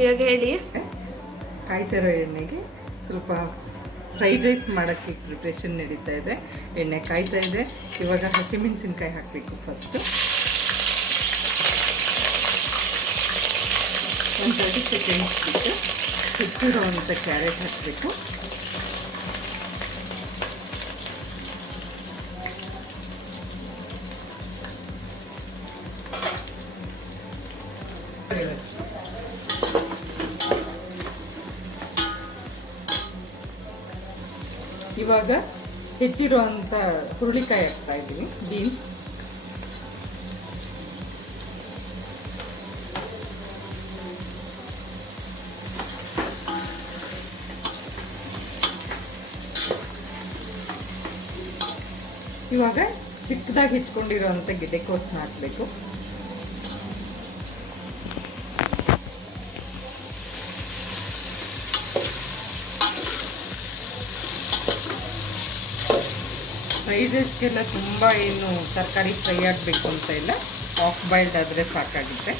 ಇವಾಗ ಹೇಳಿ. ಕಾಯ್ತಿರೋ ಎಣ್ಣೆಗೆ ಸ್ವಲ್ಪ ಫ್ರೈಡ್ ರೈಸ್ ಮಾಡೋಕ್ಕೆ ಪ್ರಿಪ್ರೇಷನ್ ನಡೀತಾ ಇದೆ. ಎಣ್ಣೆ ಕಾಯ್ತಾ ಇದೆ. ಇವಾಗ ಹಸಿಮೆಣಸಿನ್ಕಾಯಿ ಹಾಕಬೇಕು. ಫಸ್ಟು ಒಂದು 30 ಸೆಕೆಂಡ್ಸ್ ಬಿಟ್ಟು ಹೆಚ್ಚಿರುವಂಥ ಕ್ಯಾರೆಟ್ ಹಾಕಬೇಕು. ಇವಾಗ ಹೆಚ್ಚಿರುವಂಥ ಹುರುಳಿಕಾಯಿ ಹಾಕ್ತಾ ಇದ್ದೀವಿ. ಬೀನ್ಸ್ ಇವಾಗ ಚಿಕ್ಕದಾಗಿ ಹೆಚ್ಕೊಂಡಿರೋಂಥ ಗೆಡ್ಡೆಕೋಸನ್ನ ಹಾಕಬೇಕು. ಫ್ರೈಡ್ ರೈಸ್ಗೆಲ್ಲ ತುಂಬ ಏನು ತರಕಾರಿ ಫ್ರೈ ಆಗಬೇಕು ಅಂತ ಇಲ್ಲ, ಹಾಫ್ ಬಾಯ್ಲ್ಡ್ ಆದರೆ ಸಾಕಾಗುತ್ತೆ.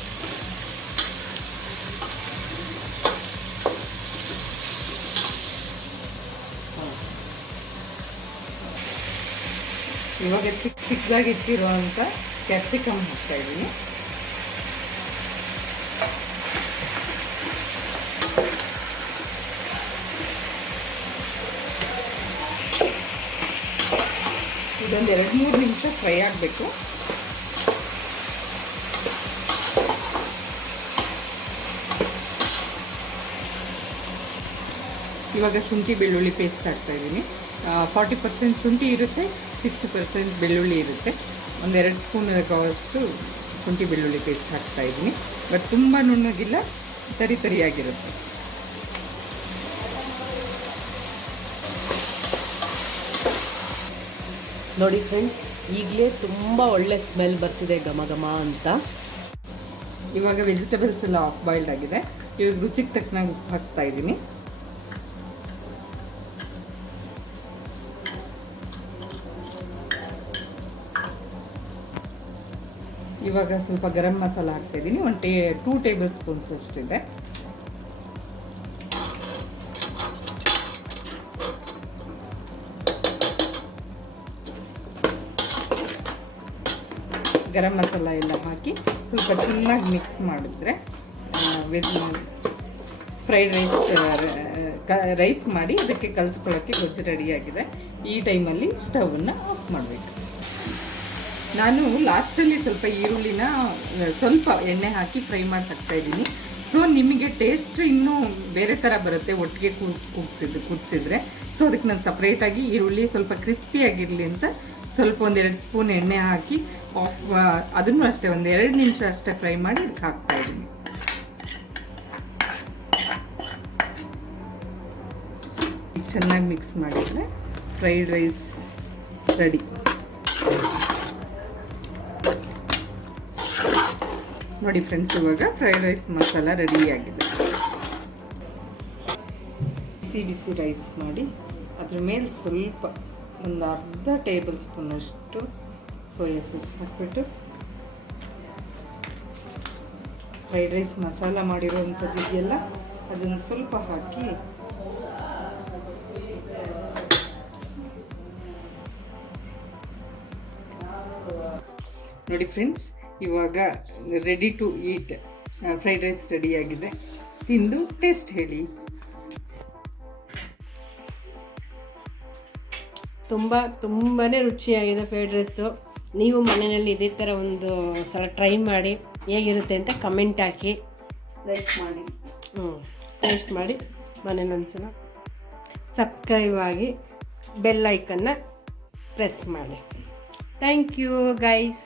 ಇವಾಗ ಚಿಕ್ಕದಾಗಿ ಇಟ್ಟಿರುವಂಥ ಕ್ಯಾಪ್ಸಿಕಮ್ ಹಾಕ್ತಾ ಇದ್ದೀನಿ. ಇದೊಂದು 2-3 ನಿಮಿಷ ಫ್ರೈ ಆಗಬೇಕು. ಇವಾಗ ಶುಂಠಿ ಬೆಳ್ಳುಳ್ಳಿ ಪೇಸ್ಟ್ ಹಾಕ್ತಾ ಇದ್ದೀನಿ. 40% ಶುಂಠಿ ಇರುತ್ತೆ, 60% ಬೆಳ್ಳುಳ್ಳಿ ಇರುತ್ತೆ. 1-2 ಸ್ಪೂನ್ ಆಗುವಷ್ಟು ಶುಂಠಿ ಬೆಳ್ಳುಳ್ಳಿ ಪೇಸ್ಟ್ ಹಾಕ್ತಾ ಇದ್ದೀನಿ. ಬಟ್ ತುಂಬ ನುಣ್ಣಗಿಲ್ಲ, ತರಿಯಾಗಿರುತ್ತೆ. ನೋಡಿ ಫ್ರೆಂಡ್ಸ್, ಈಗಲೇ ತುಂಬ ಒಳ್ಳೆ ಸ್ಮೆಲ್ ಬರ್ತಿದೆ, ಘಮ ಘಮ ಅಂತ. ಇವಾಗ ವೆಜಿಟೇಬಲ್ಸ್ ಎಲ್ಲ ಹಾಫ್ ಬಾಯ್ಲ್ಡ್ ಆಗಿದೆ. ಇವಾಗ ರುಚಿಗೆ ತಕ್ಕನಾಗಿ ಉಪ್ಪು ಹಾಕ್ತಾ ಇದ್ದೀನಿ. ಇವಾಗ ಸ್ವಲ್ಪ ಗರಂ ಮಸಾಲ ಹಾಕ್ತಾ ಇದ್ದೀನಿ. 2 ಟೇಬಲ್ ಸ್ಪೂನ್ಸ್ ಅಷ್ಟಿದೆ. ಗರಂ ಮಸಾಲ ಎಲ್ಲ ಹಾಕಿ ಸ್ವಲ್ಪ ಚೆನ್ನಾಗಿ ಮಿಕ್ಸ್ ಮಾಡಿದ್ರೆ ಫ್ರೈಡ್ ರೈಸ್ ಮಾಡಿ ಅದಕ್ಕೆ ಕಲಿಸ್ಕೊಳ್ಳೋಕ್ಕೆ ಗೊಜ್ಜು ರೆಡಿಯಾಗಿದೆ. ಈ ಟೈಮಲ್ಲಿ ಸ್ಟವನ್ನು ಆಫ್ ಮಾಡಬೇಕು. ನಾನು ಲಾಸ್ಟಲ್ಲಿ ಸ್ವಲ್ಪ ಈರುಳ್ಳಿನ ಸ್ವಲ್ಪ ಎಣ್ಣೆ ಹಾಕಿ ಫ್ರೈ ಮಾಡಿ ಹಾಕ್ತಾಯಿದ್ದೀನಿ. ಸೊ ನಿಮಗೆ ಟೇಸ್ಟ್ ಇನ್ನೂ ಬೇರೆ ಥರ ಬರುತ್ತೆ ಒಟ್ಟಿಗೆ ಕುದಿಸಿದ್ರೆ. ಸೊ ಅದಕ್ಕೆ ನಾನು ಸಪ್ರೇಟಾಗಿ ಈರುಳ್ಳಿ ಸ್ವಲ್ಪ ಕ್ರಿಸ್ಪಿಯಾಗಿರಲಿ ಅಂತ ಸ್ವಲ್ಪ 1-2 ಸ್ಪೂನ್ ಎಣ್ಣೆ ಹಾಕಿ ಅದನ್ನು ಅಷ್ಟೇ 1-2 ನಿಮಿಷ ಅಷ್ಟೇ ಫ್ರೈ ಮಾಡಿ ಇದಕ್ಕೆ ಹಾಕ್ತಾ ಇದ್ದೀನಿ. ಚೆನ್ನಾಗಿ ಮಿಕ್ಸ್ ಮಾಡಿದರೆ ಫ್ರೈಡ್ ರೈಸ್ ರೆಡಿ. ನೋಡಿ ಫ್ರೆಂಡ್ಸ್, ಇವಾಗ ಫ್ರೈಡ್ ರೈಸ್ ಮಸಾಲ ರೆಡಿಯಾಗಿದೆ. ಬಿಸಿ ರೈಸ್ ಮಾಡಿ ಅದ್ರ ಮೇಲೆ ಸ್ವಲ್ಪ 1/2 ಟೇಬಲ್ ಸ್ಪೂನಷ್ಟು ಸೋಯಾ ಸಾಸ್ ಹಾಕ್ಬಿಟ್ಟು ಫ್ರೈಡ್ ರೈಸ್ ಮಸಾಲ ಮಾಡಿರೋವಂಥದ್ದು ಇದೆಯಲ್ಲ ಅದನ್ನು ಸ್ವಲ್ಪ ಹಾಕಿ ನೋಡಿ ಫ್ರೆಂಡ್ಸ್, ಇವಾಗ ready to eat fried rice ರೆಡಿಯಾಗಿದೆ. ತಿಂದು ಟೇಸ್ಟ್ ಹೇಳಿ. ತುಂಬಾ ರುಚಿಯಾಗಿದೆ ಫ್ರೈಡ್ ರೈಸು. ನೀವು ಮನೆಯಲ್ಲಿ ಇದೇ ಥರ ಒಂದು ಸಲ ಟ್ರೈ ಮಾಡಿ ಹೇಗಿರುತ್ತೆ ಅಂತ ಕಮೆಂಟ್ ಹಾಕಿ, ಲೈಕ್ ಮಾಡಿ, ಟೇಸ್ಟ್ ಮಾಡಿ ಮನೇಲಿ ಒಂದ್ಸಲ ಸಬ್ಸ್ಕ್ರೈಬ್ ಆಗಿ ಬೆಲ್ ಐಕನ್ನ ಪ್ರೆಸ್ ಮಾಡಿ. Thank you guys.